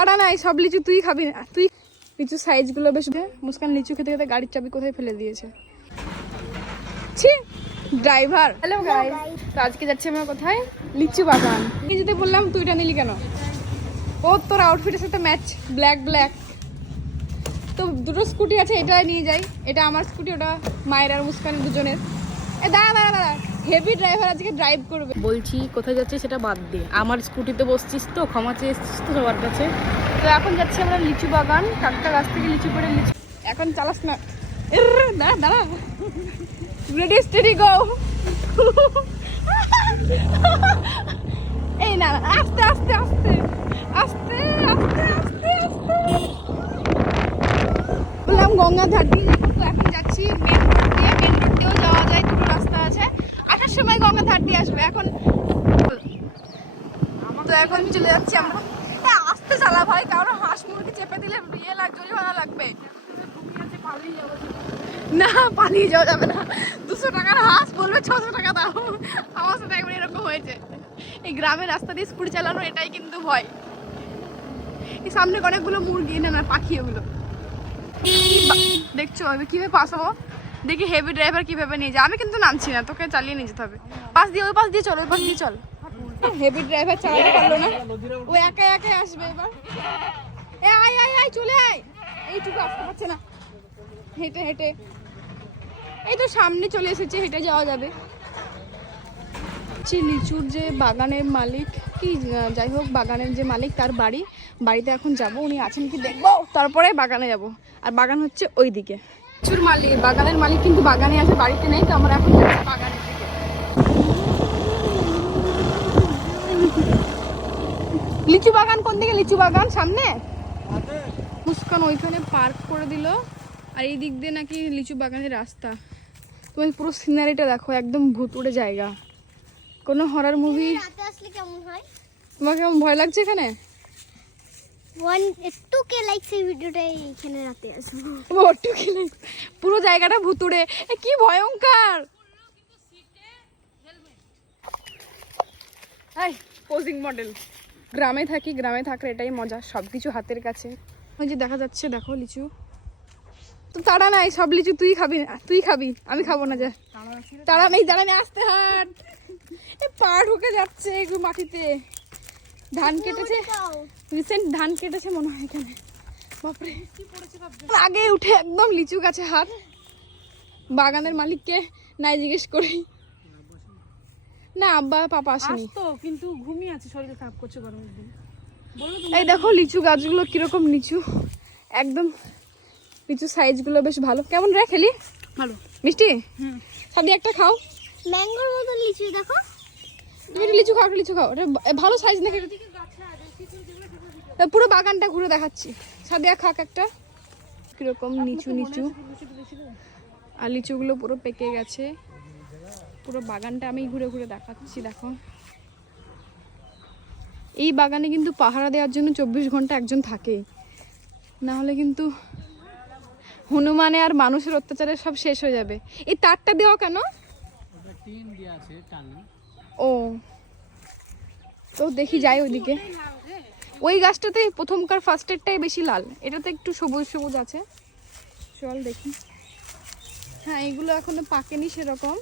তাড়া নাই, সব লিচু তুই খাবি না। তুই লিচু সাইজগুলো বেশ মুস্কান লিচু খেতে খেতে গাড়ির চাবি কোথায় ফেলে দিয়েছে? ছি ড্রাইভার হ্যালো গাইস তো আজকে যাচ্ছি আমরা কোথায়? লিচু বাগান। এই যদি বললাম তুই এটা নিলি কেন? ও, তোর আউটফিটের সাথে ম্যাচ ব্ল্যাক ব্ল্যাক তো দুটো স্কুটি আছে এটা নিয়ে যাই। এটা আমার স্কুটি ওটা মায়ের আর মুস্কানের দুজনের। এ, দাঁড়া দাঁড়া দাঁড়া। হেভি ড্রাইভার আজকে ড্রাইভ করবে। বলছি কোথায় যাচ্ছে সেটা বাদ দে। আমার স্কুটিতে বসছিস তো ক্ষমা চেয়ে এসছিস তো সবার কাছে। তো এখন যাচ্ছি আমরা লিচু বাগান কাকটা গাছ থেকে লিচু করে লিচু এখন চালাস না। দাঁড়া দাঁড়া। রেডি স্টেডি গো এই না না, আস্তে আস্তে আস্তে। আস্তে আস্তে আস্তে আস্তে। বললাম গঙ্গা ধার দিয়ে তো এখন যাচ্ছি মেন রোড দিয়ে মেন রোড দিয়েও যাওয়া যায় দুটো রাস্তা আছে আসার সময় গঙ্গা দিয়ে এখন তো এখন চলে যাচ্ছি আমরা এ, আস্তে চালা ভাই কারও হাঁস মুরগি চেপে দিলে ইয়ে লাগ জরিমানা লাগবে। না পালিয়ে যাওয়া যাবে না। দুশো টাকার হাঁস বলবে ছশো টাকা দাও। আমার সাথে একবার এরকম হয়েছে। এই গ্রামের রাস্তা দিয়ে স্কুটি চালানো এটাই কিন্তু ভয়। এই সামনে অনেকগুলো মুরগি না না পাখি ওগুলো বা- দেখছ আমি কীভাবে পাস হব? দেখি হেভি ড্রাইভার কীভাবে নিয়ে যায়। আমি কিন্তু নামছি না, তোকে চালিয়ে নিয়ে যেতে হবে। পাশ দিয়ে, ওই পাশ দিয়ে চল, ওই পাশ দিয়ে চল। হেভি ড্রাইভার চালাতে পারল না। ও একা একা আসবে এবার। এ আয় আয় আয়, চলে আয়। এইটুকু আসতে পারছে না। হেঁটে হেঁটে। এই তো সামনে চলে এসেছে, হেঁটে যাওয়া যাবে। হচ্ছে লিচুর যে বাগানের মালিক, কি যাই হোক, বাগানের যে মালিক তার বাড়ি। বাড়িতে এখন যাব, উনি আছেন কি দেখব, তারপরে বাগানে যাব। আর বাগান হচ্ছে ওই দিকে লিচুর মালিক বাগানের মালিক কিন্তু বাগানে আছে বাড়িতে নেই তো আমরা এখন দিকে। লিচু বাগান কোন দিকে লিচু বাগান? সামনে? মুস্কান ওইখানে পার্ক করে দিল। আর এই দিক দিয়ে নাকি লিচু বাগানের রাস্তা। তুমি পুরো সিনারিটা দেখো একদম ভুতুড়ে জায়গা। কোনো হরার মুভি তোমার কেমন ভয় লাগছে এখানে? ওয়ান একটু কে লাইকস এই ভিডিওটা এইখানে রাতে আসব বট্টু খেলে পুরো জায়গাটা ভুতুড়ে। কি ভয়ঙ্কর! এই পোজিং মডেল গ্রামে থাকি, গ্রামে থাকলে এটাই মজা সব কিছু হাতের কাছে। ওই যে দেখা যাচ্ছে, দেখো লিচু। তো তারা নাই, সব লিচু তুই খাবি না তুই খাবি, আমি খাব না, যা। তারা নেই তারা নেই, আসতে হাট। পা ঢুকে যাচ্ছে, এগুলো মাটিতে। ধান কেটেছে। রিসেন্ট ধান কেটেছে মনে হয় এখানে। বাপরে। আগে উঠে একদম লিচু গাছে হাত। বাগানের মালিককে নাই জিজ্ঞেস করি। না আব্বা পাপা আসেনি। আসতো কিন্তু ঘুমিয়ে আছে শরীর খারাপ করছে গরমের দিন। এই দেখো লিচু গাছগুলো কীরকম নিচু একদম লিচু সাইজগুলো বেশ ভালো। কেমন রে খেলি? ভালো। মিষ্টি? সাদি একটা খাও। ম্যাঙ্গোর মতন লিচু দেখো। তুমি একটা লিচু খাও লিচু খাও। এটা ভালো সাইজ নাকি? পুরো বাগানটা ঘুরে দেখাচ্ছি। সাদিয়া খাক একটা। কীরকম নিচু নিচু। আর লিচুগুলো পুরো পেকে গেছে। পুরো বাগানটা আমি ঘুরে ঘুরে দেখাচ্ছি, দেখো। এই বাগানে কিন্তু পাহারা দেওয়ার জন্য চব্বিশ ঘণ্টা একজন থাকে। না হলে কিন্তু হনুমানে আর মানুষের অত্যাচারে সব শেষ হয়ে যাবে। এই তারটা দেওয়া কেন? ও। তো দেখি যাই ওইদিকে ওই গাছটাতে প্রথমকার ফার্স্ট এডটাই বেশি লাল। এটাতে একটু সবুজ সবুজ আছে। চল দেখি। হ্যাঁ এগুলো এখনও পাকেনি সেরকম।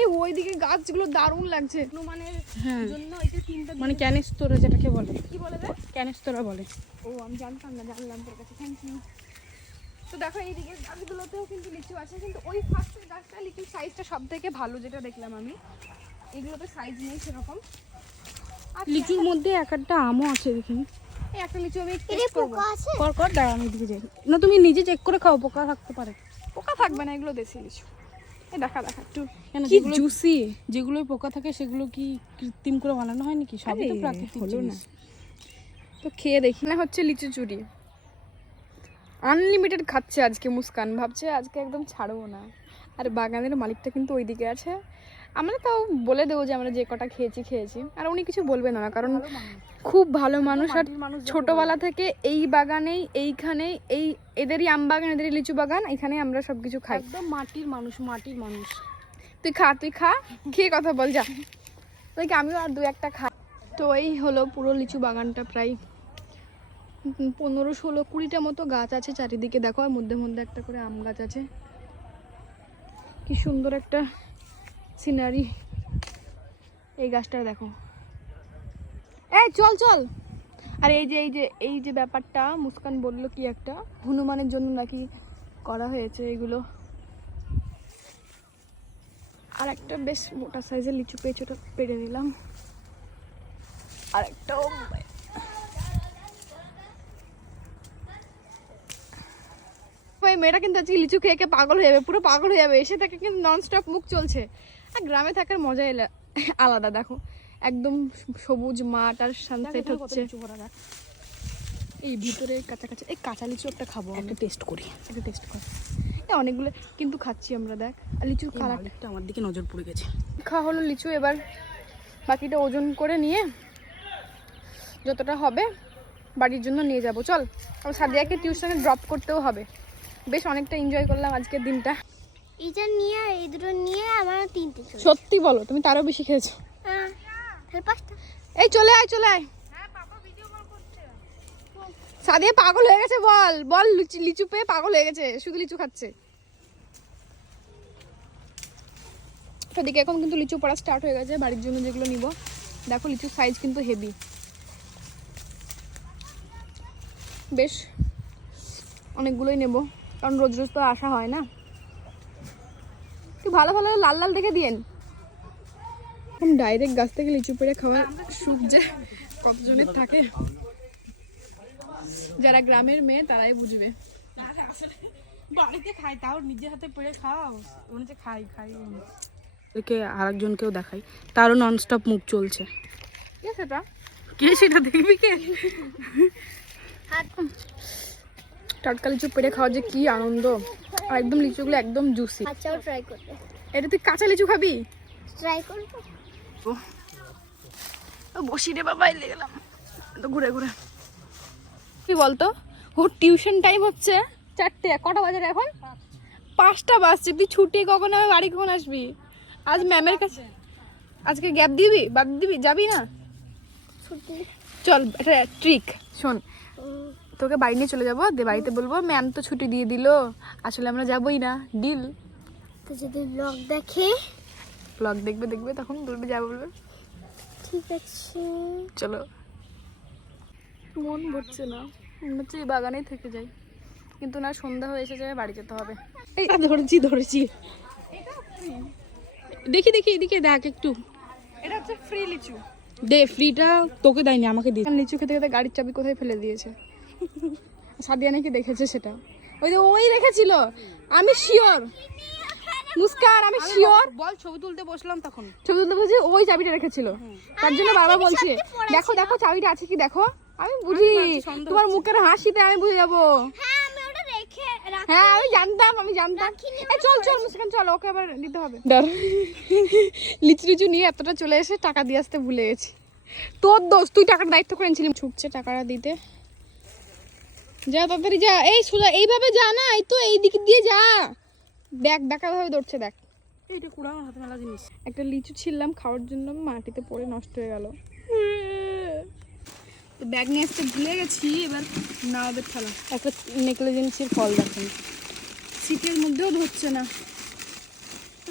এই ওইদিকে গাছগুলো দারুণ লাগছে। হনুমানের হ্যাঁ। জন্য এই তিনটা মানে ক্যানেস্তরা যেটাকে বলে। কি বলে ক্যানেস্তরা বলে। ও আমি জানতাম না জানলাম তোর কাছে। থ্যাংক ইউ তো দেখো এইদিকে গাছগুলোতেও কিন্তু লিচু আছে কিন্তু ওই ফার্স্টের গাছটা লিচুর সাইজটা সব থেকে ভালো যেটা দেখলাম আমি। এগুলোতে সাইজ নেই সেরকম। আচ্ছা, লিচুর মধ্যে এক একটা আমও আছে দেখি। এই একটা লিচু আমি টেস্ট করব। পোকা আছে? কর কর দাঁড়া আমি দিকে যাই। না তুমি নিজে চেক করে খাও পোকা থাকতে পারে। পোকা থাকবে না এগুলো দেশি লিচু। এই দেখা দেখা একটু। কেন কি যেগুলো জুসি যেগুলো পোকা থাকে সেগুলো কি কৃত্রিম করে বানানো হয় নাকি? সবই তো আরে, প্রাকৃতিক হলো না। তো খেয়ে দেখি। না হচ্ছে লিচু চুরি। আনলিমিটেড খাচ্ছে আজকে মুস্কান। ভাবছে আজকে একদম ছাড়বো না। আর বাগানের মালিকটা কিন্তু ওইদিকে আছে। আমরা তাও বলে দেবো যে আমরা যে কটা খেয়েছি খেয়েছি। আর উনি কিছু বলবেন না কারণ খুব ভালো মানুষ। আর যখন থেকে এই বাগানেই এইখানেই এই এদেরই আম বাগান এদেরই লিচু বাগান এখানে আমরা সব কিছু খাই। একদম মাটির মানুষ মাটির মানুষ। তুই খা তুই খা খেয়ে কথা বল যা। তুই আমিও আর দু একটা খা। তো এই হলো পুরো লিচু বাগানটা প্রায়। পনেরো, ষোলো, কুড়িটা মতো গাছ আছে চারিদিকে। দেখো, আর মধ্যে মধ্যে একটা করে আম গাছ আছে। কি সুন্দর একটা সিনারি এই গাছটা দেখো। এই, চল চল। আর, এই যে এই যে এই যে ব্যাপারটা, মুস্কান বলল কি একটা? হনুমানের জন্য নাকি করা হয়েছে এগুলো। আর একটা বেশ মোটা সাইজের লিচু পেয়েছে ওটা পেরে নিলাম। আর একটা মেয়েটা কিন্তু আজকে লিচু খেয়ে খেয়ে পাগল হয়ে যাবে পুরো পাগল হয়ে যাবে। এসে থেকে কিন্তু নন স্টপ মুখ চলছে। আর গ্রামে থাকার মজা এলা আলাদা দেখো। একদম সবুজ মাঠ আর সানসেট হচ্ছে। এই ভিতরে কাছাকাছি এই কাঁচা লিচু একটা খাব একটা টেস্ট করি। একটা টেস্ট কর। এই অনেকগুলো কিন্তু খাচ্ছি আমরা দেখ। আর লিচুর এই কালার মালিকটা আমার দিকে নজর পড়ে গেছে। খাওয়া হলো লিচু এবার। বাকিটা ওজন করে নিয়ে যতটা হবে বাড়ির জন্য নিয়ে যাব। চল আর সাদিয়াকে টিউশনে ড্রপ করতেও হবে। বেশ অনেকটা এনজয় করলাম আজকের দিনটা। এইটা নিয়ে এই দুটো নিয়ে আমার তিনটে চলে। সত্যি বলো তুমি তারও বেশি খেয়েছো। হ্যাঁ এই চলে আয় চলে আয়। সাদিয়া পাগল হয়ে গেছে বল। বল লিচু লিচু পেয়ে পাগল হয়ে গেছে শুধু লিচু খাচ্ছে। ওদিকে এখন কিন্তু লিচু পড়া স্টার্ট হয়ে গেছে বাড়ির জন্য যেগুলো নিব। দেখো লিচুর সাইজ কিন্তু হেভি বেশ অনেকগুলোই নেব। কারণ রোজ রোজ তো আসা হয় না। কি ভালো ভালো লাল লাল দেখে দিয়েন। এখন ডাইরেক্ট গাছ থেকে লিচু পেড়ে খাওয়ার সুখ যে কতজনের থাকে। যারা গ্রামের মেয়ে তারাই বুঝবে। বাড়িতে খাই তাও নিজের হাতে পেরে খাও। মনে হচ্ছে খাই খাই। একে আরেকজনকেও দেখাই। তারও ননস্টপ মুখ চলছে। কি আছে কে সেটা দেখবি কে? হাত টাটকা লিচু পেড়ে খাওয়ার যে কি আনন্দ। আর একদম লিচুগুলো একদম জুসি বাচ্চাও ট্রাই করবে। এটা তুই কাঁচা লিচু খাবি? ট্রাই করব। বসি রে বাবা এলে গেলাম। তো ঘুরে ঘুরে। কি বলতো? ওর টিউশন টাইম হচ্ছে চারটে কটা বাজে রে এখন? পাঁচটা বাজছে। তুই ছুটি কখন হবে বাড়ি কখন আসবি? আজ ম্যামের কাছে আজকে গ্যাপ দিবি? বাদ দিবি? যাবি না? ছুটি। চল একটা ট্রিক শোন তোকে বাড়ি নিয়ে চলে যাব দিয়ে বাড়িতে বলব ম্যাম তো ছুটি দিয়ে দিল আসলে আমরা যাবোই না ডিল তো যদি ব্লগ দেখে? ব্লগ দেখবে দেখবে তখন বলবে যাব বলবে। ঠিক আছে। চলো। মন ভরছে না মনে হচ্ছে এই বাগানেই থেকে যাই। কিন্তু না সন্ধ্যা হয়ে এসে যাবে বাড়ি যেতে হবে। এই ধরেছি ধরেছি। দেখি দেখি এদিকে দেখ একটু। এটা হচ্ছে ফ্রি লিচু। দে ফ্রিটা তোকে দেয়নি আমাকে দে লিচু খেতে খেতে গাড়ির চাবি কোথায় ফেলে দিয়েছে? সাদিয়া নাকি দেখেছে সেটা। ওই যে ওই রেখেছিল আমি শিওর মুস্কান আমি শিওর বল ছবি তুলতে বসলাম তখন। ছবি তুলতে বলছি ওই চাবিটা রেখেছিল। তার জন্য বাবা বলছে দেখো দেখো চাবিটা আছে কি দেখো? আমি বুঝি তোমার মুখের হাসিতে আমি বুঝে যাব। হ্যাঁ আমি ওটা রেখে রাখ। হ্যাঁ আমি জানতাম আমি জানতাম। চল চল মুসকান চল ওকে আবার দিতে হবে। লিচু লিচু নিয়ে এতটা চলে এসে টাকা দিয়ে আসতে ভুলে গেছি। তোর দোষ তুই টাকার দায়িত্ব করে ছুটছে টাকাটা দিতে। যা তাড়াতাড়ি যা। এই সোজা এইভাবে যা না এই তো এই দিক দিয়ে যা। দেখ দেখাভাবে দৌড়ছে দেখ। এইটা কুড়া আমার হাতে মেলা জিনিস। একটা লিচু ছিললাম খাওয়ার জন্য মাটিতে পড়ে নষ্ট হয়ে গেল। তো ব্যাগ নিয়ে আসতে ভুলে গেছি এবার নাওদের খেলা একটা নেকলেজেন্সির ফল দেখেন। শীতের মধ্যেও ধরছে না।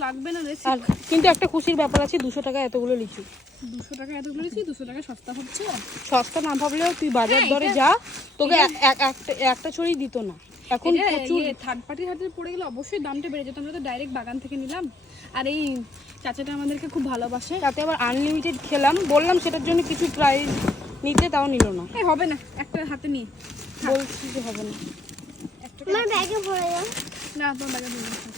লাগবে না রে? আর কিন্তু একটা খুশির ব্যাপার আছে দুশো টাকা এতগুলো লিচু। দুশো টাকা এত বলেছি দুশো টাকা সস্তা হচ্ছে? সস্তা না ভাবলেও তুই বাজার হ্যাঁ, দরে যা তোকে এক- এক- একটা একটা ছড়ি দিত না। এখন প্রচুর থার্ড পার্টির হাতে পড়ে গেলে অবশ্যই দামটা বেড়ে যেত। আমরা তো ডাইরেক্ট বাগান থেকে নিলাম। আর এই চাচাটা আমাদেরকে খুব ভালোবাসে। তাতে আবার আনলিমিটেড খেলাম। বললাম সেটার জন্য কিছু প্রাইস নিতে তাও নিল না। হবে না একটা হাতে নিয়ে। বলছি যে হবে না। আমার ব্যাগে ভরে না তোমার বাগান নিয়ে আসো।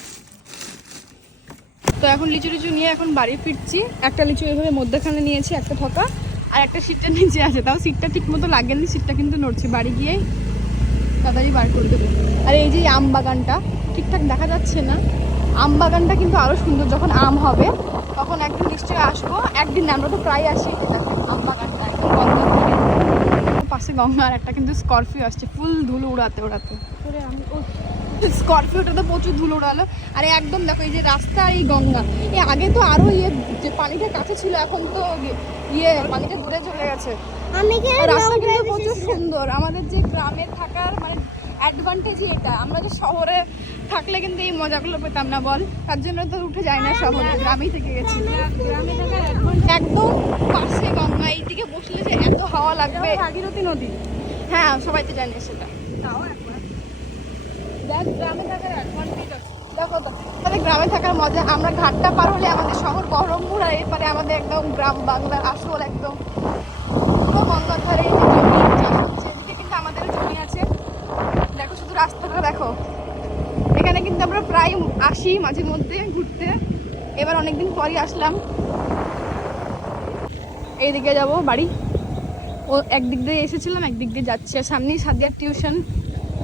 তো এখন লিচু লিচু নিয়ে এখন বাড়ি ফিরছি। একটা লিচু এইভাবে মধ্যখানে নিয়েছি, একটা ঠকা আর একটা সিটটা নিচে আছে। তাও সিটটা ঠিক মতো লাগেনি, সিটটা কিন্তু নড়ছে। বাড়ি গিয়েই তাড়াতাড়ি বার করে দেবো। আর এই যে আম বাগানটা, ঠিকঠাক দেখা যাচ্ছে না। আম বাগানটা কিন্তু আরও সুন্দর, যখন আম হবে, তখন একদিন নিশ্চয়ই আসব। একদিন আমরা তো প্রায় আসি। আম বাগানটা একদম বন্ধ পাশে গঙ্গা, আর একটা কিন্তু স্করপিও আসছে, ফুল ধুলো উড়াতে উড়াতে। ও স্করপিওটাতে প্রচুর ধুলো উড়ালো। আর একদম দেখো এই যে রাস্তা আর এই গঙ্গা। এই আগে তো আরও ইয়ে যে পানিটা কাছে ছিল এখন তো ইয়ে পানিটা দূরে চলে গেছে। রাস্তা কিন্তু প্রচুর সুন্দর। আমাদের যে গ্রামে থাকার মানে অ্যাডভান্টেজই এটা। আমরা যে শহরে থাকলে কিন্তু এই মজাগুলো পেতাম না বল। তার জন্য তো উঠে যায় না শহরে গ্রামেই থেকে গেছি। একদম পাশে গঙ্গা এইদিকে বসলে যে এত হাওয়া লাগবে। ভাগীরথী নদী। হ্যাঁ সবাই তো জানে সেটা। গ্রামে থাকার দেখো তো আমাদের গ্রামে থাকার মজা, আমরা ঘাটটা পার হলে আমাদের শহর বহরমপুর আর এরপরে আমাদের একদম গ্রাম বাংলার আসল একদম পুরো গঙ্গার ধারে কিন্তু আমাদের জমি আছে। দেখো শুধু রাস্তাটা দেখো। এখানে কিন্তু আমরা প্রায় আসি মাঝে মধ্যে ঘুরতে। এবার অনেকদিন পরই আসলাম। এইদিকে যাব বাড়ি। ও একদিক দিয়ে এসেছিলাম, একদিক দিয়ে যাচ্ছি। আর সামনেই সাদিয়ার টিউশন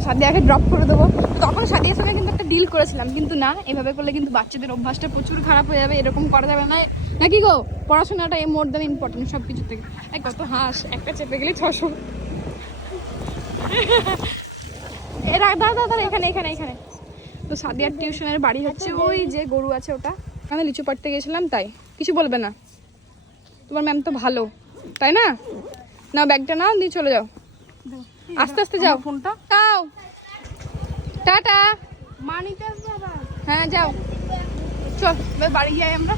সাদিয়াকে ড্রপ করে দেবো। তখন সাদিয়ার সঙ্গে কিন্তু একটা ডিল করেছিলাম, কিন্তু না, এভাবে করলে কিন্তু বাচ্চাদের অভ্যাসটা প্রচুর খারাপ হয়ে যাবে, এরকম করা যাবে না। নাকি গো? পড়াশোনাটা এই মোর দ্যান ইম্পর্টেন্ট সব কিছু থেকে। এই কত হাঁস, একটা চেপে গেলে ছশো। দাদা দাদা এখানে এখানে এখানে। তো সাদিয়ার টিউশনের বাড়ি হচ্ছে ওই যে গরু আছে ওটা। আমি লিচু পাড়তে গেছিলাম, তাই। কিছু বলবে না। তোমার ম্যাম তো ভালো, তাই না? না ব্যাগটা নাও দিয়ে চলে যাও। আস্তে আস্তে যাও। ফোনটা। যাও টাটা। মানিতে বাবা। হ্যাঁ যাও। চল। বাড়ি যাই আমরা।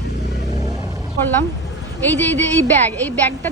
করলাম। এই যে এই যে এই ব্যাগ। এই ব্যাগটা